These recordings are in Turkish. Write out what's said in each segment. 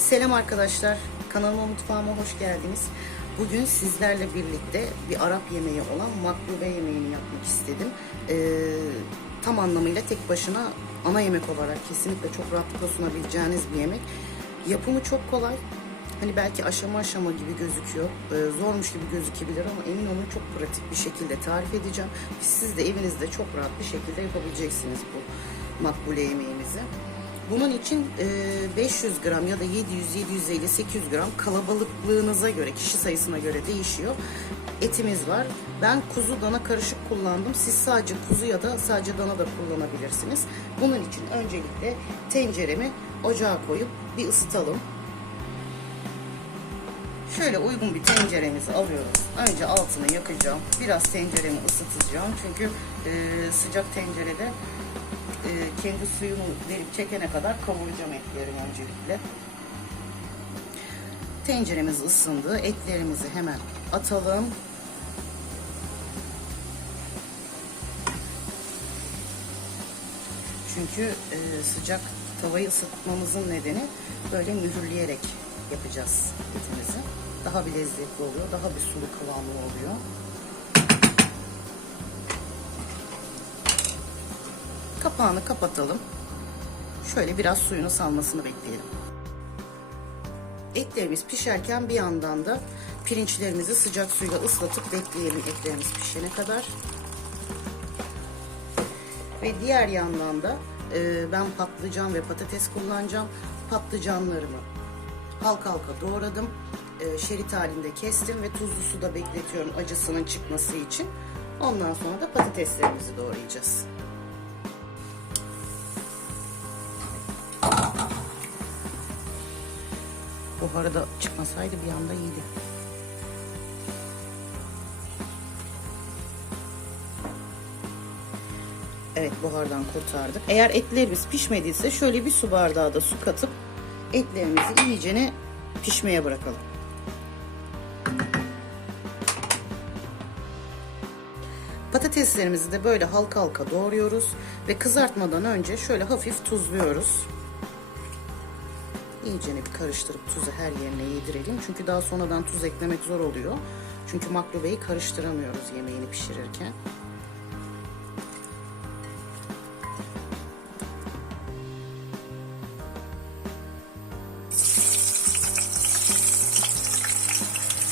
Selam arkadaşlar, kanalıma mutfağıma hoş geldiniz. Bugün sizlerle birlikte bir Arap yemeği olan maklube yemeğini yapmak istedim. Ee, tam anlamıyla tek başına ana yemek olarak kesinlikle çok rahatlıkla sunabileceğiniz bir yemek. Yapımı çok kolay. Hani belki aşama aşama gibi gözüküyor, ee, zormuş gibi gözükebilir ama emin olun çok pratik bir şekilde tarif edeceğim. Siz de evinizde çok rahat bir şekilde yapabileceksiniz bu makbule yemeğimizi. Bunun için e, 500 gram ya da 700, 750, 800 gram kalabalıklığınıza göre, kişi sayısına göre değişiyor. Etimiz var. Ben kuzu dana karışık kullandım. Siz sadece kuzu ya da sadece dana da kullanabilirsiniz. Bunun için öncelikle tenceremi ocağa koyup bir ısıtalım. Şöyle uygun bir tenceremizi alıyoruz. Önce altını yakacağım. Biraz tenceremi ısıtacağım. Çünkü e, sıcak tencerede e, kendi suyunu verip çekene kadar kavuracağım etlerimi öncelikle. Tenceremiz ısındı. Etlerimizi hemen atalım. Çünkü e, sıcak tavayı ısıtmamızın nedeni böyle mühürleyerek yapacağız etimizi. Daha bir lezzetli oluyor. Daha bir sulu kıvamlı oluyor. Kapağını kapatalım. Şöyle biraz suyunu salmasını bekleyelim. Etlerimiz pişerken bir yandan da pirinçlerimizi sıcak suyla ıslatıp bekleyelim etlerimiz pişene kadar. Ve diğer yandan da e, ben patlıcan ve patates kullanacağım. Patlıcanlarımı halka halka doğradım. E, şerit halinde kestim ve tuzlu suda bekletiyorum acısının çıkması için. Ondan sonra da patateslerimizi doğrayacağız. Buharı da çıkmasaydı bir anda iyiydi. Evet buhardan kurtardık. Eğer etlerimiz pişmediyse şöyle bir su bardağı da su katıp etlerimizi iyicene pişmeye bırakalım. Patateslerimizi de böyle halka halka doğruyoruz ve kızartmadan önce şöyle hafif tuzluyoruz. İyicene bir karıştırıp tuzu her yerine yedirelim. Çünkü daha sonradan tuz eklemek zor oluyor. Çünkü maklubeyi karıştıramıyoruz yemeğini pişirirken.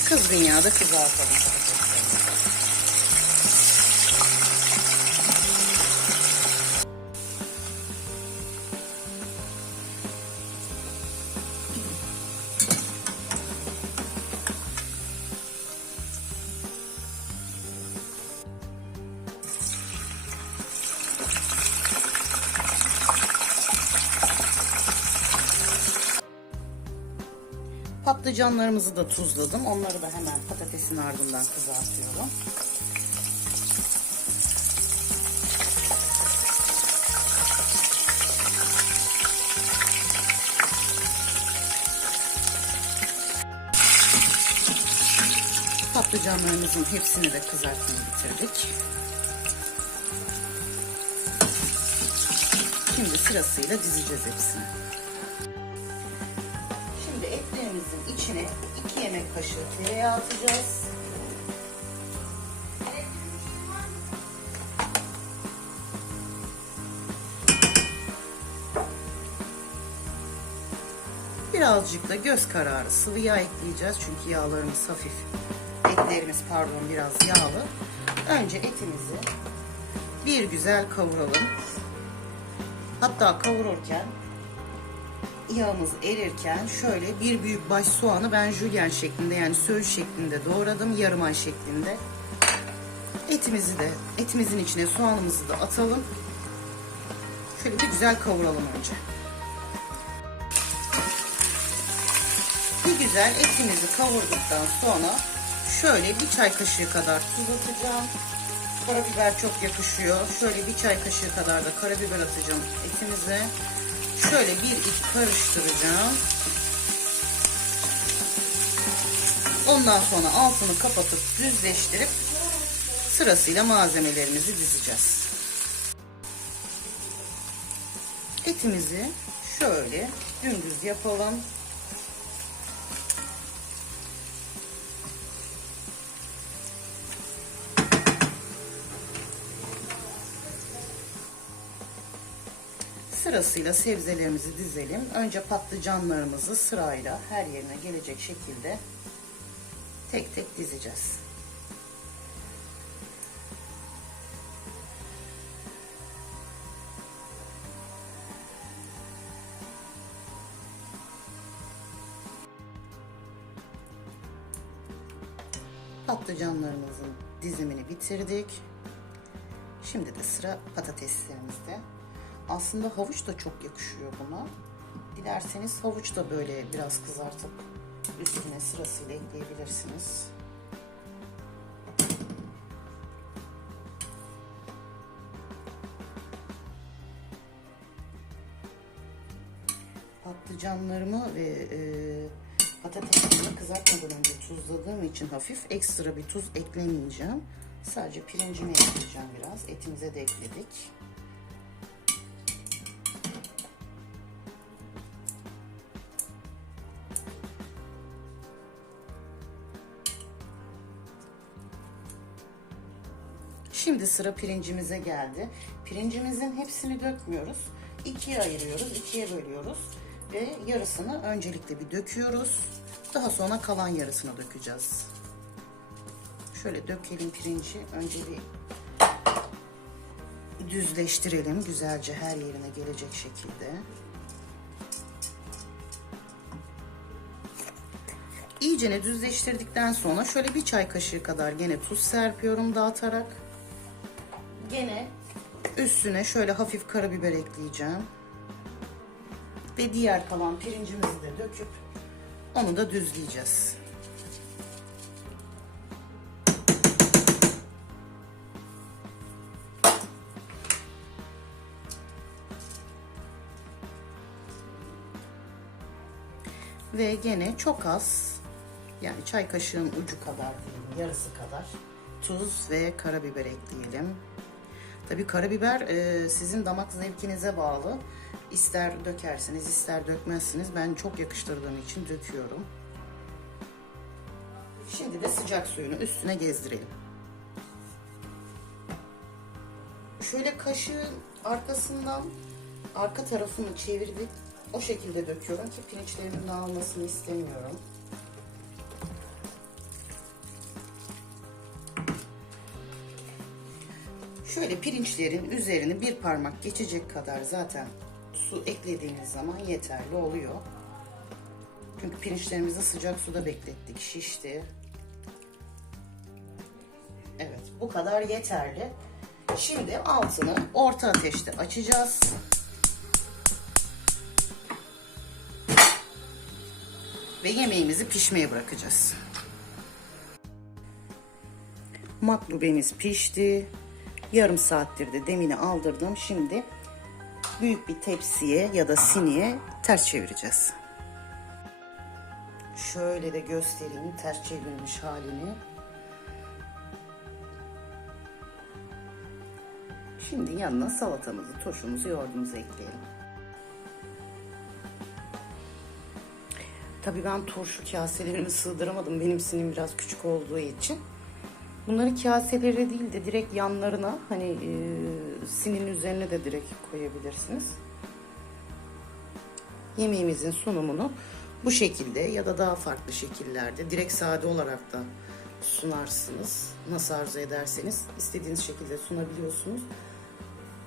Kızgın yağda kızartalım Patlıcanlarımızı da tuzladım. Onları da hemen patatesin ardından kızartıyorum. Patlıcanlarımızın hepsini de kızartmayı bitirdik. Şimdi sırasıyla dizeceğiz hepsini. Yemek kaşığı tereyağı atacağız. Birazcık da göz kararı sıvı yağ ekleyeceğiz. Çünkü yağlarımız hafif. Etlerimiz pardon biraz yağlı. Önce etimizi bir güzel kavuralım. Hatta kavururken yağımız erirken şöyle bir büyük baş soğanı ben jülyen şeklinde yani söğüş şeklinde doğradım. Yarım ay şeklinde. Etimizi de etimizin içine soğanımızı da atalım. Şöyle bir güzel kavuralım önce. Bir güzel etimizi kavurduktan sonra şöyle bir çay kaşığı kadar tuz atacağım. Karabiber çok yakışıyor. Şöyle bir çay kaşığı kadar da karabiber atacağım etimize. Şöyle bir iki karıştıracağım. Ondan sonra altını kapatıp düzleştirip sırasıyla malzemelerimizi dizeceğiz. Etimizi şöyle dümdüz yapalım. Sırasıyla sebzelerimizi dizelim. Önce patlıcanlarımızı sırayla her yerine gelecek şekilde tek tek dizeceğiz. Patlıcanlarımızın dizimini bitirdik. Şimdi de sıra patateslerimizde. Aslında havuç da çok yakışıyor buna. Dilerseniz havuç da böyle biraz kızartıp üstüne sırasıyla ekleyebilirsiniz. Patlıcanlarımı ve e, patateslerimi kızartmadan önce tuzladığım için hafif ekstra bir tuz eklemeyeceğim. Sadece pirincimi ekleyeceğim biraz. Etimize de ekledik. Şimdi sıra pirincimize geldi. Pirincimizin hepsini dökmüyoruz. İkiye ayırıyoruz, ikiye bölüyoruz. Ve yarısını öncelikle bir döküyoruz. Daha sonra kalan yarısını dökeceğiz. Şöyle dökelim pirinci. Önce bir düzleştirelim güzelce her yerine gelecek şekilde. İyicene düzleştirdikten sonra şöyle bir çay kaşığı kadar gene tuz serpiyorum dağıtarak. Gene üstüne şöyle hafif karabiber ekleyeceğim. Ve diğer kalan pirincimizi de döküp onu da düzleyeceğiz. Ve gene çok az yani çay kaşığın ucu kadar diyeyim, yarısı kadar tuz ve karabiber ekleyelim. Tabi karabiber e, sizin damak zevkinize bağlı. İster dökersiniz ister dökmezsiniz. Ben çok yakıştırdığım için döküyorum. Şimdi de sıcak suyunu üstüne gezdirelim. Şöyle kaşığın arkasından arka tarafını çevirip o şekilde döküyorum ki pirinçlerimin dağılmasını istemiyorum. Şöyle pirinçlerin üzerini bir parmak geçecek kadar zaten su eklediğiniz zaman yeterli oluyor. Çünkü pirinçlerimizi sıcak suda beklettik, şişti. Evet, bu kadar yeterli. Şimdi altını orta ateşte açacağız. Ve yemeğimizi pişmeye bırakacağız. Maklubemiz pişti. Yarım saattir de demini aldırdım. Şimdi büyük bir tepsiye ya da siniye ters çevireceğiz. Şöyle de göstereyim ters çevrilmiş halini. Şimdi yanına salatamızı, turşumuzu, yoğurdumuzu ekleyelim. Tabii ben turşu kaselerimi sığdıramadım. Benim sinim biraz küçük olduğu için. Bunları kaselere değil de direkt yanlarına hani e, sinin üzerine de direkt koyabilirsiniz. Yemeğimizin sunumunu bu şekilde ya da daha farklı şekillerde direkt sade olarak da sunarsınız. Nasıl arzu ederseniz istediğiniz şekilde sunabiliyorsunuz.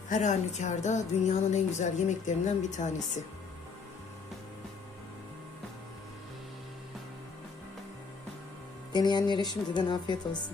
Her halükarda dünyanın en güzel yemeklerinden bir tanesi. Deneyenlere şimdiden afiyet olsun.